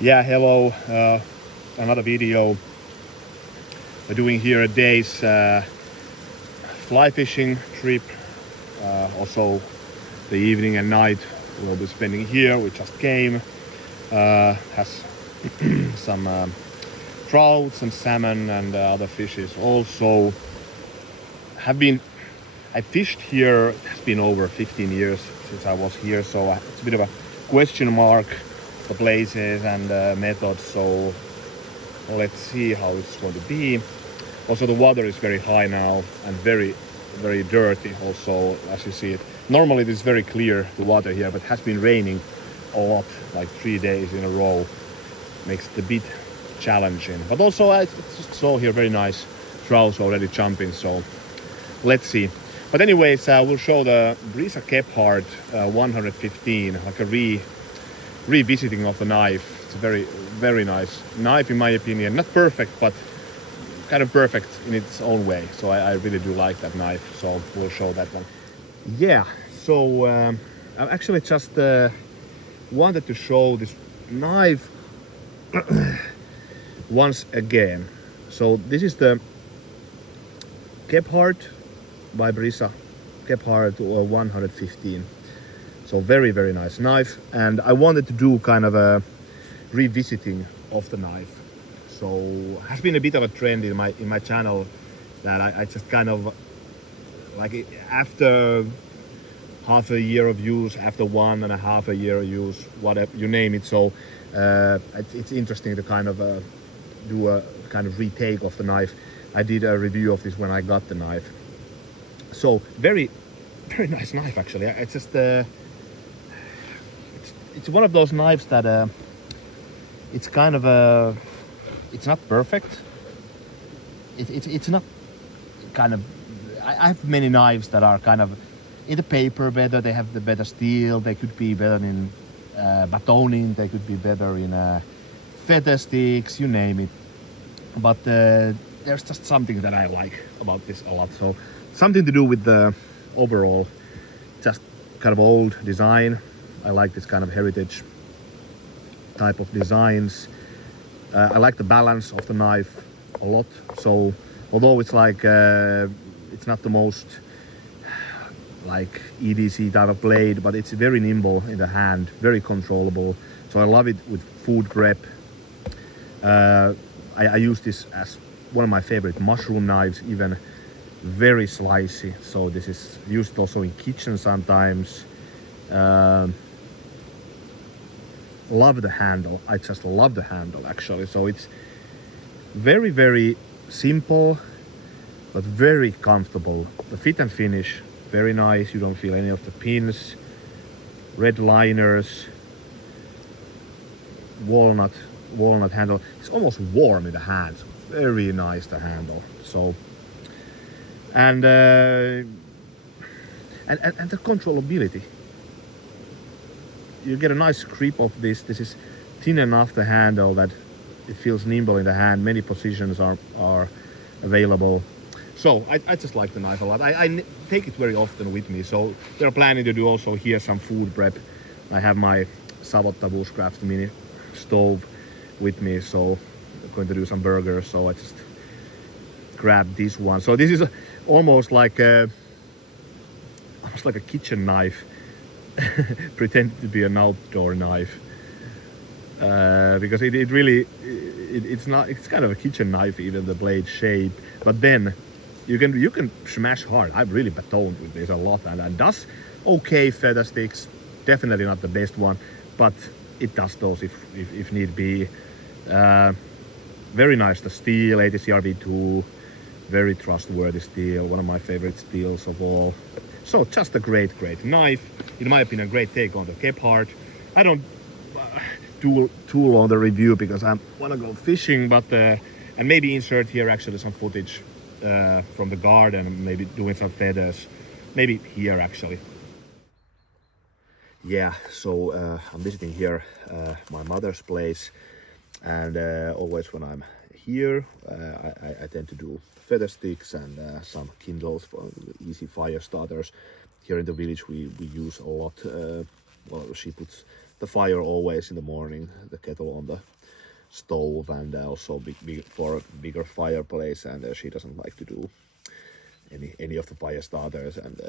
Yeah, hello. Another video. We're doing here a day's fly fishing trip. Also, the evening and night we'll be spending here. We just came. Has some trouts and salmon and other fishes. Also, I fished here. It has been over 15 years since I was here, so it's a bit of a question mark, the places and methods. So let's see how it's going to be. Also, the water is very high now and very dirty. Also, as you see it, normally it is very clear, the water here, but it has been raining a lot, like 3 days in a row. Makes it a bit challenging. But also, I just saw here very nice trouts already jumping. So let's see. But anyways, we'll show the Brisa Kephart 115, like a revisiting of the knife. It's a very nice knife in my opinion. Not perfect, but kind of perfect in its own way. So I really do like that knife. So we'll show that one. Yeah, so I actually just wanted to show this knife once again. So this is the Kephart by Brisa Kephart 115. So very nice knife, and I wanted to do kind of a revisiting of the knife. So it has been a bit of a trend in my channel that I just kind of like after half a year of use, after 1.5 year of use, whatever you name it. So it's interesting to kind of do a kind of retake of the knife. I did a review of this when I got the knife. So very nice knife actually. It's just it's one of those knives that it's kind of it's not perfect. It's not kind of. I have many knives that are kind of in the paper better. They have the better steel. They could be better in batoning. They could be better in feather sticks. You name it. But there's just something that I like about this a lot. So something to do with the overall, just kind of old design. I like this kind of heritage type of designs. I like the balance of the knife a lot. So although it's like it's not the most like EDC type of blade, but it's very nimble in the hand, very controllable. So I love it with food prep. I use this as one of my favorite mushroom knives, even very slicey. So this is used also in kitchen sometimes. Love the handle. I just love the handle actually. So it's very simple but very comfortable. The fit and finish, very nice. You don't feel any of the pins, red liners, walnut handle. It's almost warm in the hands. Very nice to handle. So and the controllability. You get a nice grip of this. This is thin enough to handle that it feels nimble in the hand. Many positions are available. So I just like the knife a lot. I take it very often with me. So we're planning to do also here some food prep. I have my Savotta Bushcraft mini stove with me. So I'm going to do some burgers. So I just grabbed this one. So this is almost like a kitchen knife. Pretended to be an outdoor knife because it's kind of a kitchen knife, even the blade shape. But then you can smash hard. I've really batoned with this a lot, and does okay feather sticks. Definitely not the best one, but it does those if need be. Very nice, the steel ATCRV2, very trustworthy steel, one of my favorite steels of all. So just a great knife, in my opinion. Great take on the Kephart. I don't do too long the review because I want to go fishing, but and maybe insert here actually some footage from the garden, maybe doing some feathers, maybe here actually. Yeah, so I'm visiting here my mother's place, and always when I'm here I tend to do feather sticks and some kindles for easy fire starters. Here in the village we use a lot. Well, she puts the fire always in the morning, the kettle on the stove, and also for a bigger fireplace, and she doesn't like to do any of the fire starters, and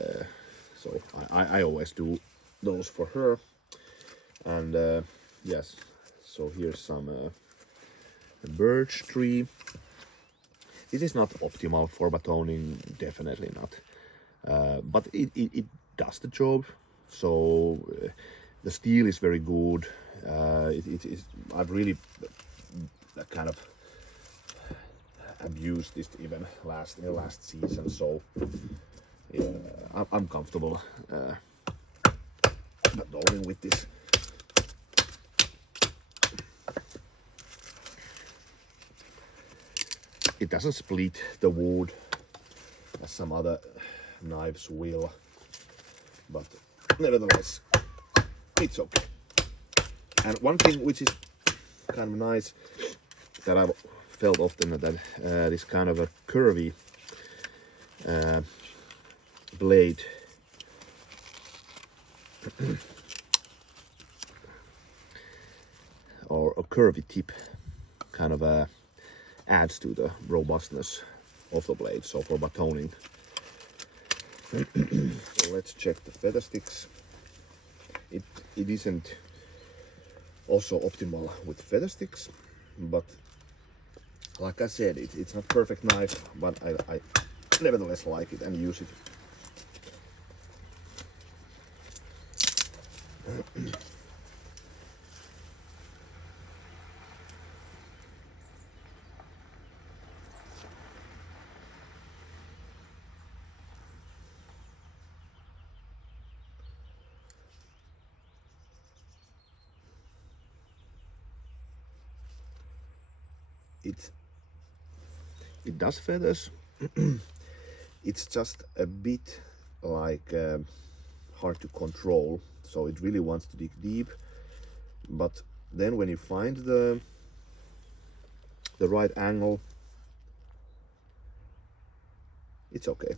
so I always do those for her. And yes, so here's some birch tree. This is not optimal for batoning, definitely not, but it does the job. So the steel is very good. I've really kind of abused this even last season, so yeah, I'm comfortable batoning with this. It doesn't split the wood as some other knives will, but nevertheless, it's okay. And one thing which is kind of nice that I've felt often, that this kind of a curvy blade or a curvy tip kind of adds to the robustness of the blade, so for batoning. So let's check the feather sticks. It isn't also optimal with feather sticks, but like I said, it's not perfect knife, but I nevertheless like it and use it. It does feathers. It's just a bit like hard to control, so it really wants to dig deep, but then when you find the right angle, it's okay.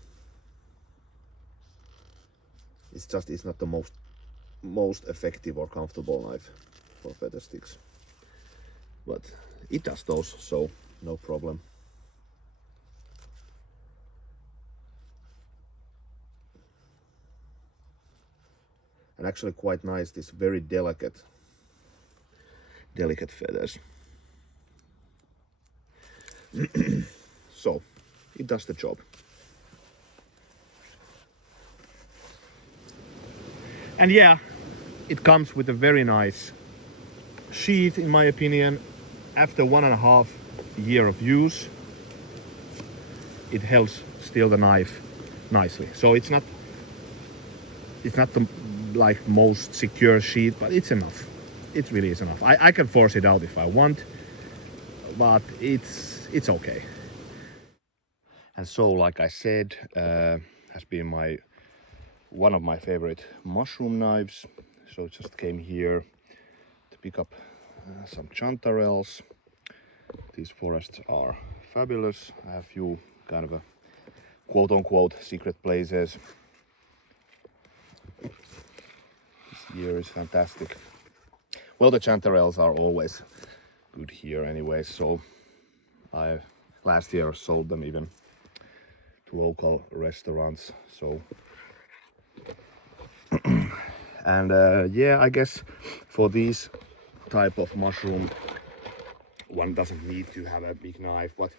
It's not the most effective or comfortable knife for feather sticks, but it does those, so no problem. And actually quite nice, this very delicate feathers. So it does the job. And yeah, it comes with a very nice sheath, in my opinion. After 1.5 years of use, it holds still the knife nicely. So it's not the like most secure sheath, but it's enough. It really is enough. I can force it out if I want, but it's okay. And so, like I said, has been one of my favorite mushroom knives. So just came here to pick up some chanterelles. These forests are fabulous. I have a few kind of a quote-unquote secret places. This year is fantastic. Well, the chanterelles are always good here anyway, so I last year sold them even to local restaurants. So and yeah, I guess for these type of mushroom, one doesn't need to have a big knife, but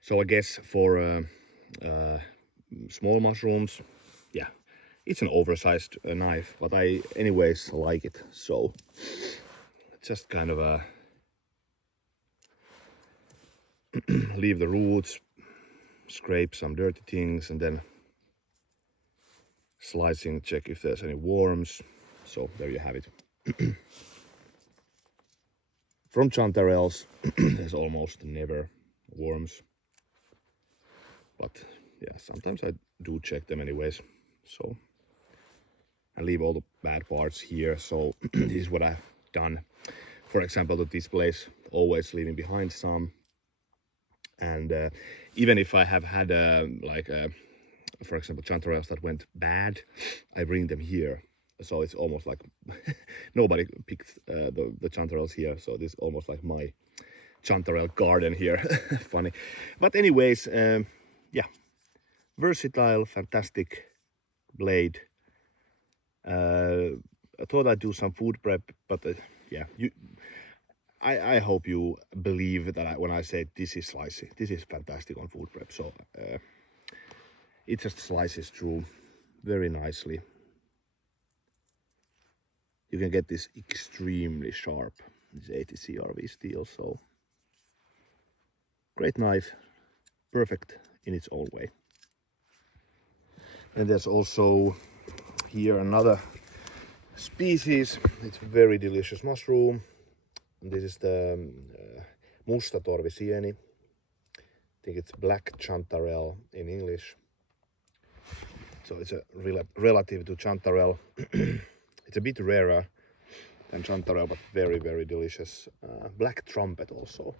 so I guess for small mushrooms, yeah, it's an oversized knife, but I anyways like it. So just kind of leave the roots, scrape some dirty things, and then slicing, check if there's any worms. So there you have it. From chanterelles, there's almost never worms, but yeah, sometimes I do check them anyways. So I leave all the bad parts here. So this is what I've done. For example, to this place, always leaving behind some. And even if I have had like a for example, chanterelles that went bad, I bring them here. So it's almost like nobody picked the chanterelles here. So this is almost like my chanterelle garden here. Funny. But anyways, yeah, versatile, fantastic blade. I thought I'd do some food prep, but yeah, I hope you believe that when I say this is slicey, this is fantastic on food prep. So it just slices through very nicely. You can get this extremely sharp, this 80 CRV steel. So great knife, perfect in its own way. And there's also here another species. It's a very delicious mushroom. This is the Musta torvisieni. I think it's black chanterelle in English. So it's a relative to chanterelle. It's a bit rarer than chanterelle, but very, very delicious. Black trumpet also,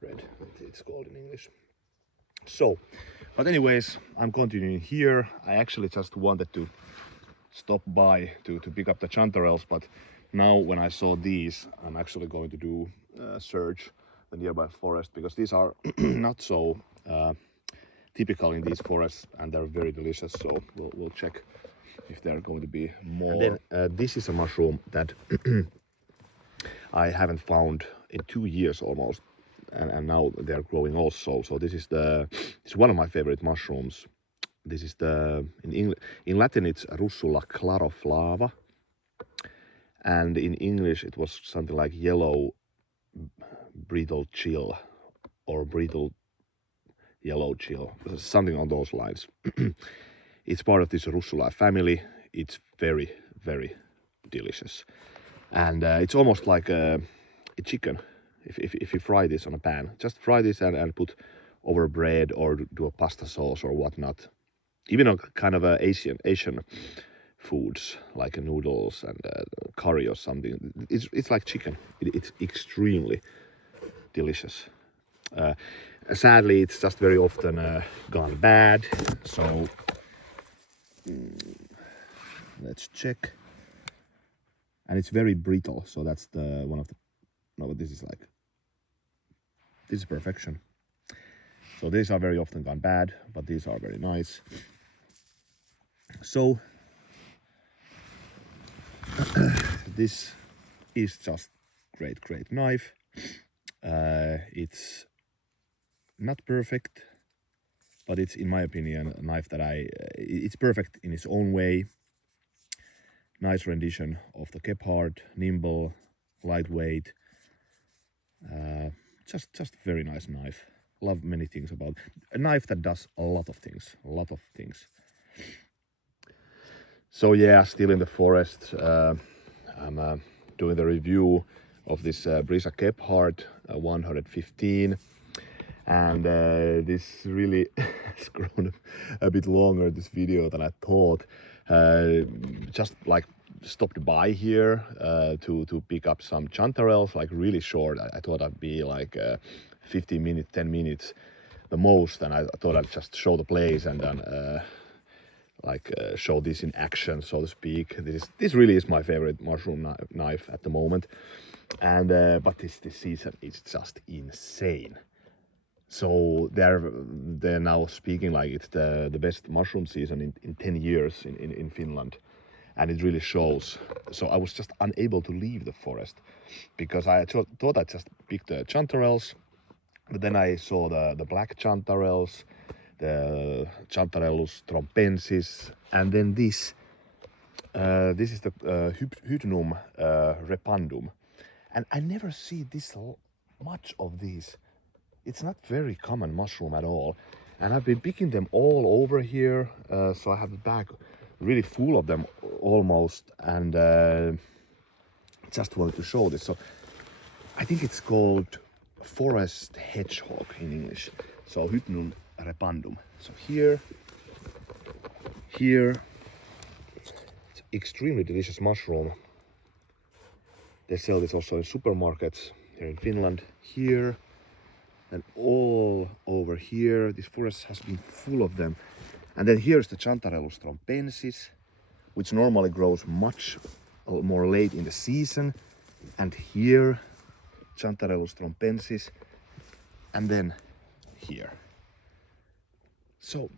red, it's called in English. So, but anyways, I'm continuing here. I actually just wanted to stop by to pick up the chanterelles, but now when I saw these, I'm actually going to do search the nearby forest, because these are not so typical in these forests, and they're very delicious. So we'll check if there are going to be more. And then this is a mushroom that I haven't found in 2 years almost, and now they're growing also. So this is it's one of my favorite mushrooms. This is in Latin it's Russula claroflava, and in English it was something like yellow brittle chill or brittle yellow chill, something on those lines. It's part of this Russula family. It's very, very delicious, and it's almost like a chicken. If you fry this on a pan, just fry this and put over bread or do a pasta sauce or whatnot. Even on kind of Asian foods like noodles and curry or something, it's like chicken. It's extremely delicious. Sadly, it's just very often gone bad. So let's check. And it's very brittle. So that's one of the. No, but this is like. This is perfection. So these are very often gone bad, but these are very nice. So this is just great knife. It's not perfect, but it's, in my opinion, a knife that it's perfect in its own way. Nice rendition of the Kephart, nimble, lightweight. Just very nice knife. Love many things about a knife that does a lot of things. So yeah, still in the forest. I'm doing the review of this Brisa Kephart 115, and this really has grown a bit longer, this video, than I thought. Just like stopped by here to pick up some chanterelles, like really short. I thought I'd be like 15 minutes, 10 minutes the most, and I thought I'd just show the place and then show this in action, so to speak. This really is my favorite mushroom knife at the moment, and but this season is just insane. So they're now speaking like it's the best mushroom season in 10 years in Finland, and it really shows. So I was just unable to leave the forest because I thought I'd just pick the chanterelles, but then I saw the black chanterelles, the Chanttarellus trompensis, and then this is the Hydnum repandum, and I never see this much of these. It's not very common mushroom at all, and I've been picking them all over here, so I have the bag really full of them almost, and just wanted to show this. So I think it's called forest hedgehog in English, so Hydnum repandum. So here, it's extremely delicious mushroom. They sell this also in supermarkets here in Finland. Here and all over here, this forest has been full of them, And then here's the Chanttarellus trompensis, which normally grows much more late in the season. And here, Chanttarellus trompensis, and then here. So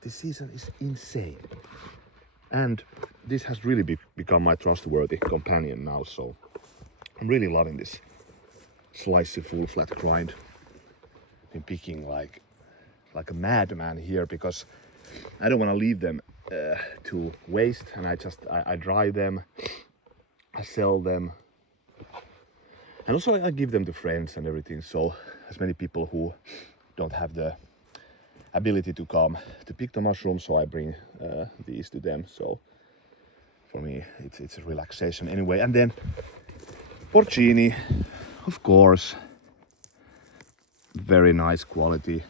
this season is insane. And this has really become my trustworthy companion now, so I'm really loving this slicey full flat grind. Been picking like a madman here because I don't want to leave them to waste, and I dry them, I sell them, and also I give them to friends and everything. So as many people who don't have the ability to come to pick the mushrooms, so I bring these to them. So for me it's a relaxation anyway. And then porcini, of course, very nice quality,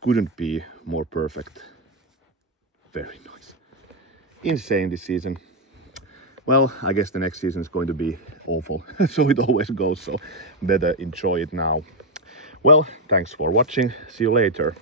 couldn't be more perfect. Very nice. Insane this season. Well, I guess the next season is going to be awful. So it always goes, so better enjoy it now. Well, thanks for watching. See you later.